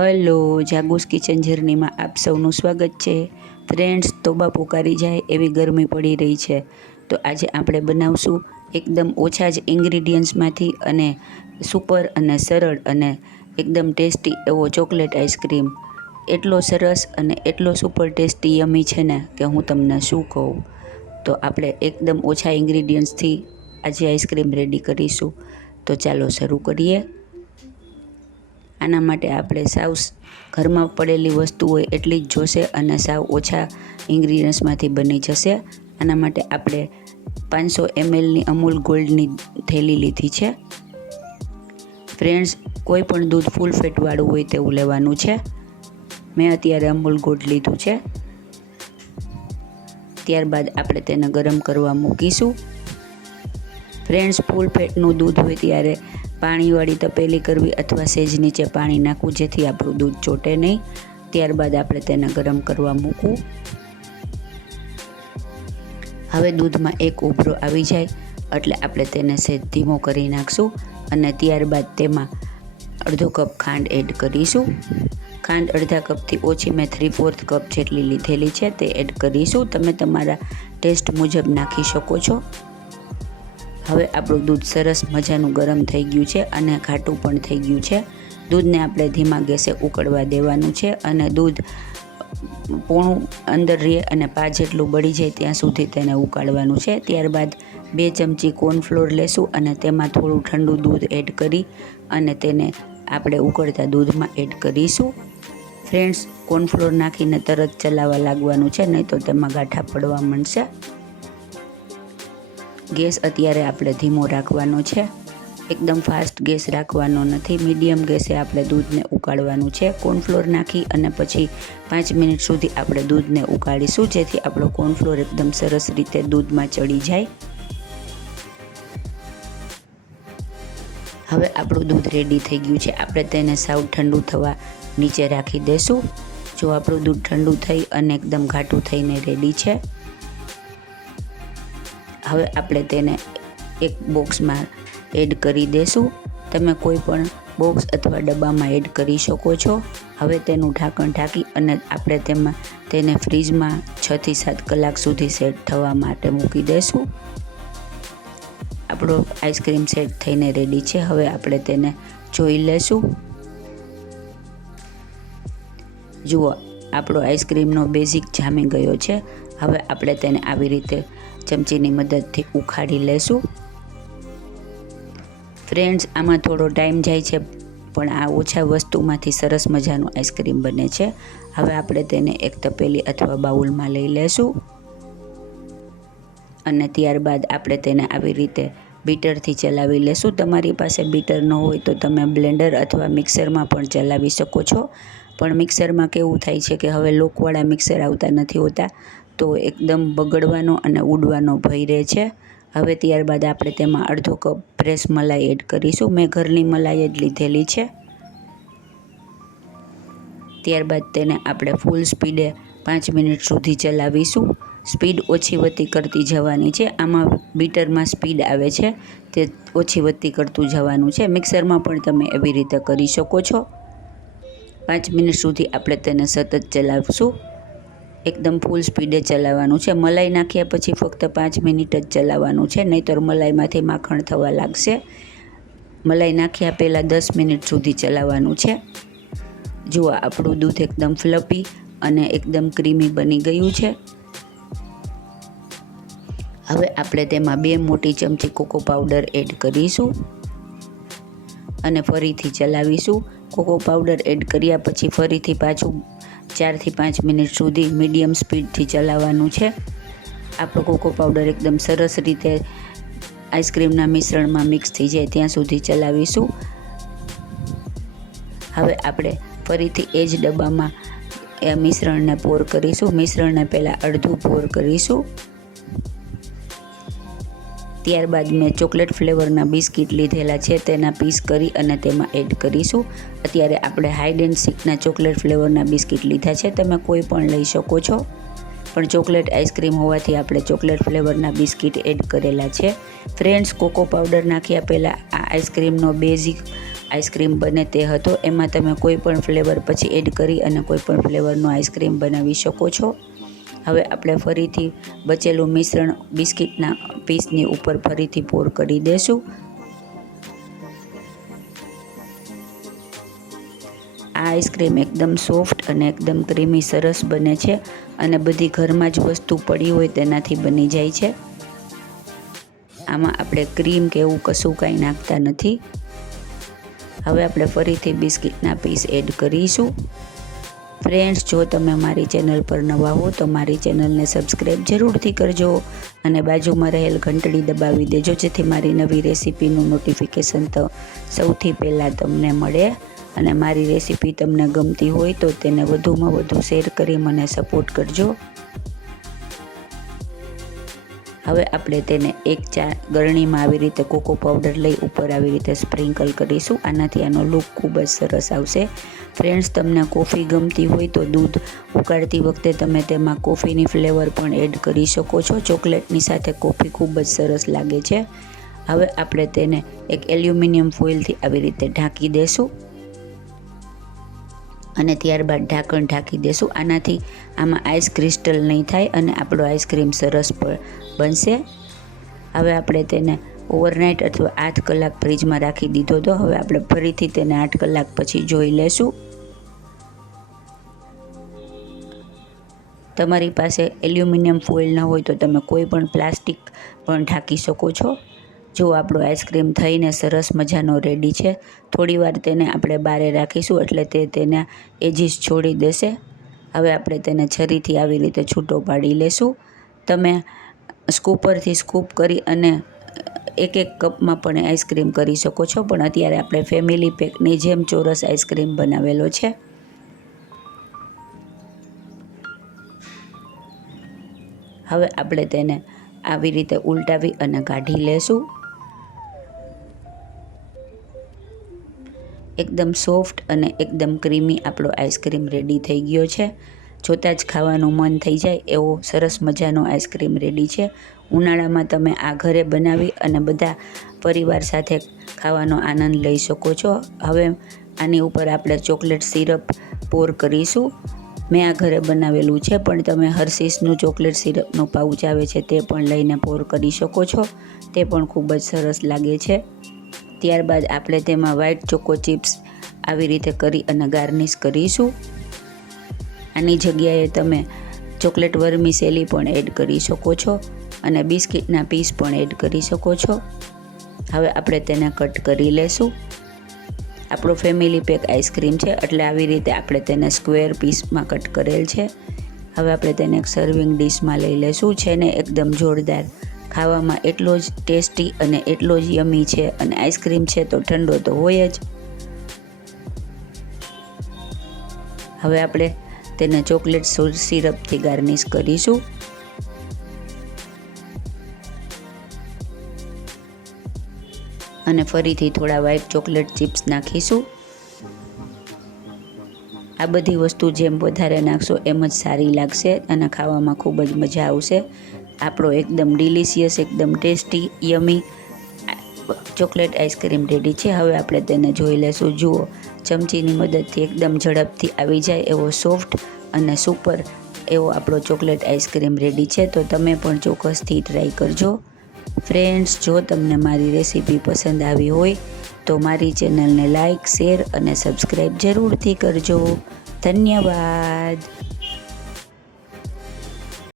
Hello, જાગુસ kitchen જર્નીમાં આપ સૌનું સ્વાગત છે. ફ્રેન્ડ્સ, તોબા પોકારી જાય એવી ગરમી પડી રહી છે, તો આજે આપણે બનાવશું એકદમ ઓછા જ ઇન્ગ્રીડિયન્ટ્સમાંથી અને સુપર અને સરળ અને એકદમ ટેસ્ટી એવો ચોકલેટ આઈસ્ક્રીમ. એટલો સરસ અને એટલો સુપર ટેસ્ટી યમી છે ને કે હું તમને શું કહું. તો આપણે એકદમ ઓછા ઇન્ગ્રીડિયન્ટ્સથી આજે આઈસ્ક્રીમ રેડી કરીશું. તો ચાલો શરૂ કરીએ. આના માટે આપણે સાવ ઘરમાં પડેલી વસ્તુ હોય એટલી જ જોશે અને સાવ ઓછા ઇન્ગ્રીડિયન્ટ્સમાંથી બની જશે. આના માટે આપણે 500 mlની અમૂલ ગોલ્ડની થેલી લીધી છે. ફ્રેન્ડ્સ, કોઈ પણ દૂધ ફૂલ ફેટવાળું હોય તેવું લેવાનું છે. મેં અત્યારે અમૂલ ગોલ્ડ લીધું છે. ત્યારબાદ આપણે તેને ગરમ કરવા મૂકીશું. ફ્રેન્ડ્સ, ફૂલ ફેટનું દૂધ હોય ત્યારે પાણીવાળી તપેલી કરવી અથવા સેજ નીચે પાણી નાખવું, જેથી આપણું દૂધ ચોટે નહીં. ત્યારબાદ આપણે તેને ગરમ કરવા મૂકવું. હવે દૂધમાં એક ઉભરો આવી જાય એટલે આપણે તેને સેજ ધીમો કરી નાખશું અને ત્યારબાદ તેમાં અડધો કપ ખાંડ એડ કરીશું. ખાંડ અડધા કપથી ઓછી મેં 3/4 કપ જેટલી લીધેલી છે તે એડ કરીશું. તમે તમારા ટેસ્ટ મુજબ નાખી શકો છો. હવે આપણું દૂધ સરસ મજાનું ગરમ થઈ ગયું છે અને ઘાટું પણ થઈ ગયું છે. દૂધને આપણે ધીમા ગેસે ઉકળવા દેવાનું છે અને દૂધ પોણું અંદર રહે અને પા જેટલું બળી જાય ત્યાં સુધી તેને ઉકાળવાનું છે. ત્યારબાદ 2 ચમચી કોર્નફ્લોર લેશું અને તેમાં થોડું ઠંડુ દૂધ એડ કરી અને તેને આપણે ઉકળતા દૂધમાં એડ કરીશું. ફ્રેન્ડ્સ, કોર્નફ્લોર નાખીને તરત ચલાવવા લાગવાનું છે, નહીં તો તેમાં ગાંઠા પડવા માંડશે. ગેસ અત્યારે આપણે ધીમો રાખવાનો છે. એકદમ ફાસ્ટ ગેસ રાખવાનો નથી. મીડિયમ ગેસે આપણે દૂધને ઉકાળવાનું છે. કોર્નફ્લોર નાખી અને પછી 5 મિનિટ સુધી આપણે દૂધને ઉકાળીશું, જેથી આપણો કોર્નફ્લોર એકદમ સરસ રીતે દૂધમાં ચડી જાય. હવે આપણું દૂધ રેડી થઈ ગયું છે. આપણે તેને સાવ ઠંડુ થવા નીચે રાખી દઈશું. જો આપણું દૂધ ઠંડુ થઈ અને એકદમ ઘાટું થઈને રેડી છે. હવે આપણે તેને એક બોક્સમાં એડ કરી દઈશું. તમે કોઈ પણ બોક્સ અથવા ડબ્બામાં એડ કરી શકો છો. હવે તેનું ઢાંકણ ઢાંકી અને આપણે તેને ફ્રીજમાં 6 થી 7 કલાક સુધી સેટ થવા માટે મૂકી દઈશું. આપણો આઈસ્ક્રીમ સેટ થઈને રેડી છે. હવે આપણે તેને જોઈ લેશું. જુઓ, આપણો આઈસ્ક્રીમનો બેઝિક જામી ગયો છે. હવે આપણે તેને આવી રીતે ચમચીની મદદથી ઉખાડી લેશું. ફ્રેન્ડ્સ, આમાં થોડો ટાઈમ જાય છે, પણ આ ઓછા વસ્તુમાંથી સરસ મજાનું આઈસ્ક્રીમ બને છે. હવે આપણે તેને એક તપેલી અથવા બાઉલમાં લઈ લેશું અને ત્યારબાદ આપણે તેને આવી રીતે બીટરથી ચલાવી લેશું. તમારી પાસે બીટર ન હોય તો તમે બ્લેન્ડર અથવા મિક્સરમાં પણ ચલાવી શકો છો. પણ મિક્સરમાં કેવું થાય છે કે હવે લોકવાળા મિક્સર આવતા નથી હોતા, તો એકદમ બગડવાનો અને ઉડવાનો ભય રહે છે. હવે ત્યારબાદ આપણે તેમાં અડધો કપ ફ્રેશ મલાઈ એડ કરીશું. મેં ઘરની મલાઈ જ લીધેલી છે. ત્યારબાદ તેને આપણે ફૂલ સ્પીડે 5 મિનિટ સુધી ચલાવીશું. સ્પીડ ઓછી વધતી કરતી જવાની છે. આમાં બીટરમાં સ્પીડ આવે છે તે ઓછી વધતી કરતું જવાનું છે. મિક્સરમાં પણ તમે એવી રીતે કરી શકો છો. 5 મિનિટ સુધી આપણે તેને સતત ચલાવશું. એકદમ ફૂલ સ્પીડે ચલાવવાનું છે. મલાઈ નાખ્યા પછી ફક્ત 5 મિનિટ જ ચલાવવાનું છે, નહીંતર મલાઈમાંથી માખણ થવા લાગશે. મલાઈ નાખ્યા પહેલાં 10 મિનિટ સુધી ચલાવવાનું છે. જુઓ, આપણું દૂધ એકદમ ફ્લફી અને એકદમ ક્રીમી બની ગયું છે. હવે આપણે તેમાં 2 મોટી ચમચી કોકો પાવડર એડ કરીશું અને ફરીથી ચલાવીશું. કોકો પાવડર એડ કર્યા પછી ફરીથી પાછું 4 થી 5 મિનિટ સુધી મીડિયમ સ્પીડથી ચલાવવાનું છે. આપણો કોકો પાવડર એકદમ સરસ રીતે આઈસ્ક્રીમના મિશ્રણમાં મિક્સ થઈ જાય ત્યાં સુધી ચલાવીશું. હવે આપણે ફરીથી એ જ ડબ્બામાં એ મિશ્રણને પોર કરીશું. મિશ્રણને પહેલાં અડધું પોર કરીશું. ત્યારબાદ મેં ચોકલેટ ફ્લેવરના બિસ્કિટ લીધેલા છે, તેના પીસ કરી અને તેમાં એડ કરીશું. અત્યારે આપણે હાઇડ એન્ડ સીકના ચોકલેટ ફ્લેવરના બિસ્કિટ લીધા છે. તમે કોઈ પણ લઈ શકો છો, પણ ચોકલેટ આઈસ્ક્રીમ હોવાથી આપણે ચોકલેટ ફ્લેવરના બિસ્કિટ એડ કરેલા છે. ફ્રેન્ડ્સ, કોકો પાવડર નાખ્યા પહેલાં આ આઈસ્ક્રીમનો બેઝિક આઈસ્ક્રીમ બને તે હતો. એમાં તમે કોઈ પણ ફ્લેવર પછી એડ કરી અને કોઈ પણ ફ્લેવરનું આઈસ્ક્રીમ બનાવી શકો છો. હવે આપણે ફરીથી બચેલું મિશ્રણ બિસ્કિટના પીસની ઉપર ફરીથી પોર કરી દઈશું. આ આઈસ્ક્રીમ એકદમ સોફ્ટ અને એકદમ ક્રીમી સરસ બને છે અને બધી ઘરમાં જ વસ્તુ પડી હોય તેનાથી બની જાય છે. આમાં આપણે ક્રીમ કે એવું કશું કાંઈ નાખતા નથી. હવે આપણે ફરીથી બિસ્કિટના પીસ એડ કરીશું. ફ્રેન્ડ્સ, જો તમે મારી ચેનલ પર નવા હો તો મારી ચેનલને સબસ્ક્રાઈબ જરૂરથી કરજો અને બાજુમાં રહેલ ઘંટડી દબાવી દેજો, જેથી મારી નવી રેસીપીનું નોટિફિકેશન સૌથી પહેલાં તમને મળે. અને મારી રેસીપી તમને ગમતી હોય તો તેને વધુમાં વધુ શેર કરી મને સપોર્ટ કરજો. હવે આપણે તેને એક ગળણીમાં આવી રીતે કોકો પાવડર લઈ ઉપર આવી રીતે સ્પ્રિંકલ કરીશું. આનાથી આનો લુક ખૂબ જ સરસ આવશે. ફ્રેન્ડ્સ, તમને કોફી ગમતી હોય તો દૂધ ઉકાળતી વખતે તમે તેમાં કોફીની ફ્લેવર પણ એડ કરી શકો છો. ચોકલેટની સાથે કોફી ખૂબ જ સરસ લાગે છે. હવે આપણે તેને એક એલ્યુમિનિયમ ફોઇલથી આવી રીતે ઢાંકી દેશું અને ત્યારબાદ ઢાંકણ ઢાંકી દેશું. આનાથી આમાં આઈસ ક્રિસ્ટલ નહીં થાય અને આપણો આઈસ્ક્રીમ સરસ બનશે. હવે આપણે તેને ઓવરનાઇટ અથવા 8 કલાક ફ્રીજમાં રાખી દીધો હતો. હવે આપણે ફરીથી તેને 8 કલાક પછી જોઈ લેશું. તમારી પાસે એલ્યુમિનિયમ ફોઇલ ન હોય તો તમે કોઈ પણ પ્લાસ્ટિક પણ ઢાંકી શકો છો. જો આપણો આઈસ્ક્રીમ થઈને સરસ મજાનો રેડી છે. થોડીવાર તેને આપણે બારે રાખીશું એટલે તે તેના એજીસ છોડી દેશે. હવે આપણે તેને છરીથી આવી રીતે છૂટો પાડી લેશું. તમે સ્કૂપરથી સ્કૂપ કરી અને એક કપમાં પણ આઈસ્ક્રીમ કરી શકો છો, પણ અત્યારે આપણે ફેમિલી પેકની જેમ ચોરસ આઈસ્ક્રીમ બનાવેલો છે. હવે આપણે તેને આવી રીતે ઉલટાવી અને કાઢી લેશું. એકદમ સોફ્ટ અને એકદમ ક્રીમી આપણો આઈસ્ક્રીમ રેડી થઈ ગયો છે. જોતાં જ ખાવાનું મન થઈ જાય એવો સરસ મજાનો આઈસ્ક્રીમ રેડી છે. ઉનાળામાં તમે આ ઘરે બનાવી અને બધા પરિવાર સાથે ખાવાનો આનંદ લઈ શકો છો. હવે આની ઉપર આપણે ચોકલેટ સિરપ પોર કરીશું. મેં આ ઘરે બનાવેલું છે, પણ તમે હર્શીસનું ચોકલેટ સિરપનું પાઉચ આવે છે તે પણ લઈને પોર કરી શકો છો. તે પણ ખૂબ જ સરસ લાગે છે. ત્યારબાદ આપણે તેમાં વ્હાઈટ ચોકો ચિપ્સ આવી રીતે કરી અને ગાર્નિશ કરીશું. આની જગ્યાએ તમે ચોકલેટ વર્મિસેલી પણ એડ કરી શકો છો અને બિસ્કિટના પીસ પણ એડ કરી શકો છો. હવે આપણે તેને કટ કરી લેશું. આપણો ફેમિલી પેક આઈસ્ક્રીમ છે એટલે આવી રીતે આપણે તેને સ્ક્વેર પીસમાં કટ કરેલ છે. હવે આપણે તેને એક સર્વિંગ ડીશમાં લઈ લેશું. છે ને એકદમ જોરદાર, ખાવામાં એટલો જ ટેસ્ટી અને એટલો જ યમી છે. અને આઈસ્ક્રીમ છે તો ઠંડો તો હોય જ. હવે આપણે તેને ચોકલેટ સિરપથી ગાર્નિશ કરીશું. અને ફરીથી થોડા વ્હાઈટ ચોકલેટ ચિપ્સ નાખીશું. આ બધી વસ્તુ જેમ વધારે નાખશો એમ જ સારી લાગશે અને ખાવામાં ખૂબ જ મજા આવશે. આપણો એકદમ ડિલિશિયસ, એકદમ ટેસ્ટી, યમી ચોકલેટ આઈસ્ક્રીમ રેડી છે. હવે આપણે તેને જોઈ લેશું. જુઓ, ચમચીની મદદથી એકદમ ઝડપથી આવી જાય એવો સોફ્ટ અને સુપર એવો આપણો ચોકલેટ આઈસ્ક્રીમ રેડી છે. તો તમે પણ ચોક્કસથી ટ્રાય કરજો. ફ્રેન્ડ્સ, જો તમને મારી રેસીપી પસંદ આવી હોય તો મારી ચેનલને લાઇક, શેર અને સબસ્ક્રાઈબ જરૂરથી કરજો. ધન્યવાદ.